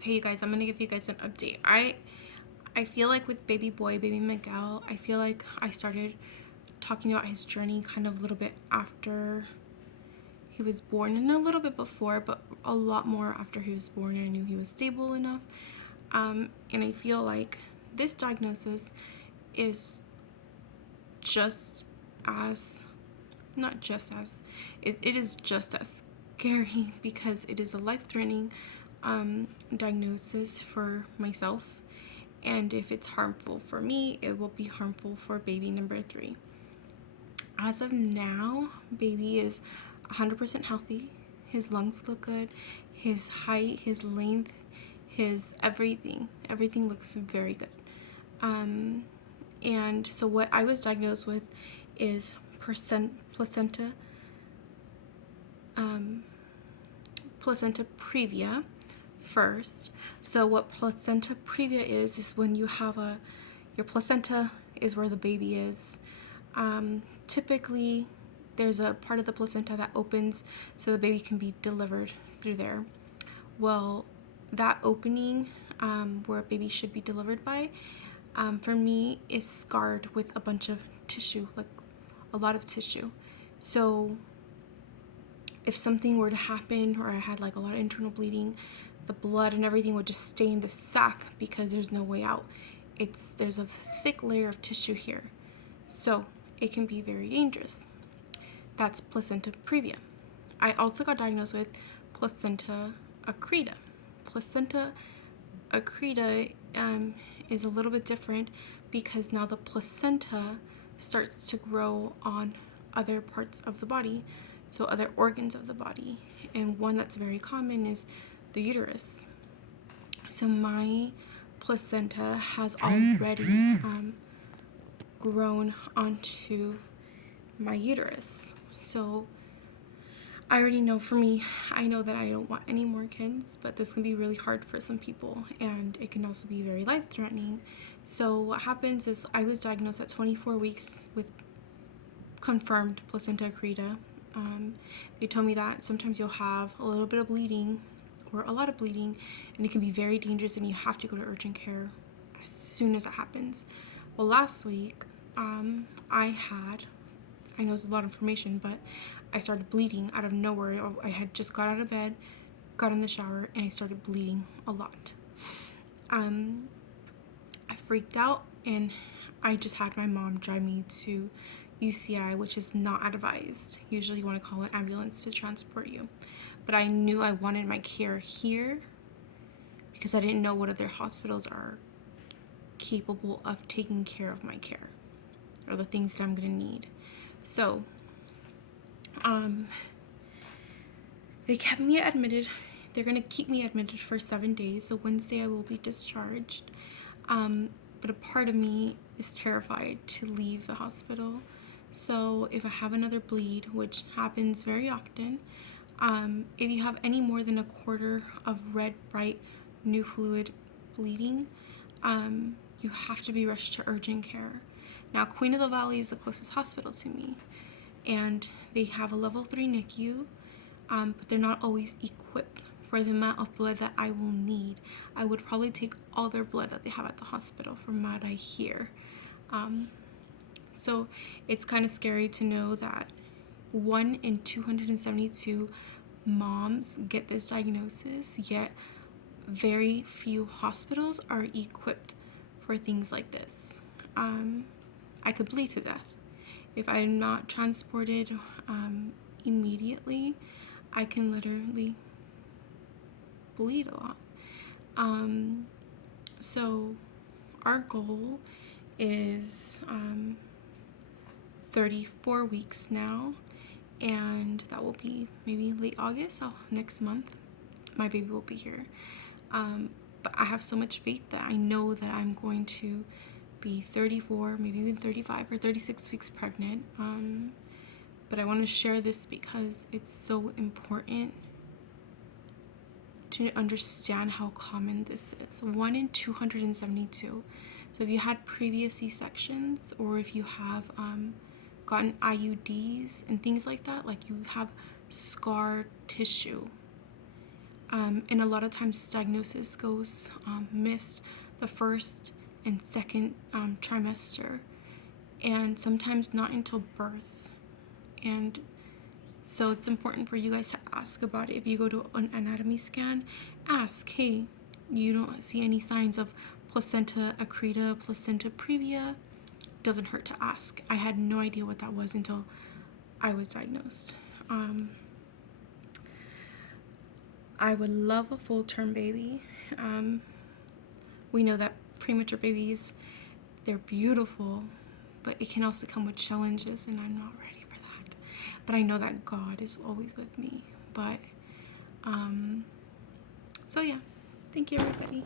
Okay, you guys, I'm gonna give you guys an update. I feel like with baby boy, baby Miguel, I feel like I started talking about his journey kind of a little bit after he was born and a little bit before, but a lot more after he was born. I knew he was stable enough. And I feel like this diagnosis is just as, not just as, it is just as scary because it is a life-threatening diagnosis for myself. And if it's harmful for me, it will be harmful for baby number 3. As of now, baby is 100% healthy. His lungs look good. His height, his length, his everything looks very good. And so what I was diagnosed with is placenta placenta previa first. So what placenta previa is when you have your placenta is where the baby is. Typically, there's a part of the placenta that opens so the baby can be delivered through there. Well, that opening where a baby should be delivered by, for me, is scarred with a bunch of tissue, like a lot of tissue. So if something were to happen or I had like a lot of internal bleeding, the blood and everything would just stay in the sac because there's no way out. There's a thick layer of tissue here. So it can be very dangerous. That's placenta previa. I also got diagnosed with placenta accreta. Placenta accreta is a little bit different because now the placenta starts to grow on other parts of the body, so other organs of the body. And one that's very common is the uterus. So my placenta has already grown onto my uterus. So I already know for me, I know that I don't want any more kids, but this can be really hard for some people and it can also be very life-threatening. So what happens is I was diagnosed at 24 weeks with confirmed placenta accreta. They told me that sometimes you'll have a little bit of bleeding or a lot of bleeding and it can be very dangerous and you have to go to urgent care as soon as it happens. Well, last week I know it's a lot of information, but I started bleeding out of nowhere. I had just got out of bed, got in the shower, and I started bleeding a lot. I freaked out and I just had my mom drive me to UCI, which is not advised. Usually you want to call an ambulance to transport you. But I knew I wanted my care here because I didn't know what other hospitals are capable of taking care of my care or the things that I'm going to need. So, they kept me admitted. They're going to keep me admitted for 7 days. So Wednesday I will be discharged. But a part of me is terrified to leave the hospital. So if I have another bleed, which happens very often, if you have any more than a quarter of red, bright, new fluid bleeding, you have to be rushed to urgent care. Now, Queen of the Valley is the closest hospital to me, and they have a level 3 NICU, but they're not always equipped for the amount of blood that I will need. I would probably take all their blood that they have at the hospital from what I hear. So it's kind of scary to know that 1 in 272 moms get this diagnosis, yet very few hospitals are equipped for things like this. I could bleed to death. If I'm not transported immediately, I can literally bleed a lot. So our goal is 34 weeks now, and that will be maybe late August, so next month my baby will be here. But I have so much faith that I know that I'm going to be 34, maybe even 35 or 36 weeks pregnant. But I want to share this because it's so important to understand how common this is. 1 in 272. So if you had previous C-sections or if you have gotten IUDs and things like that, like you have scar tissue, And a lot of times diagnosis goes missed the first and second trimester, and sometimes not until birth. And so it's important for you guys to ask about it. If you go to an anatomy scan, ask, hey, you don't see any signs of placenta accreta, placenta previa? Doesn't hurt to ask. I had no idea what that was until I was diagnosed. I would love a full-term baby. We know that premature babies, they're beautiful, but it can also come with challenges, and I'm not ready for that. But I know that God is always with me. But so yeah, thank you everybody.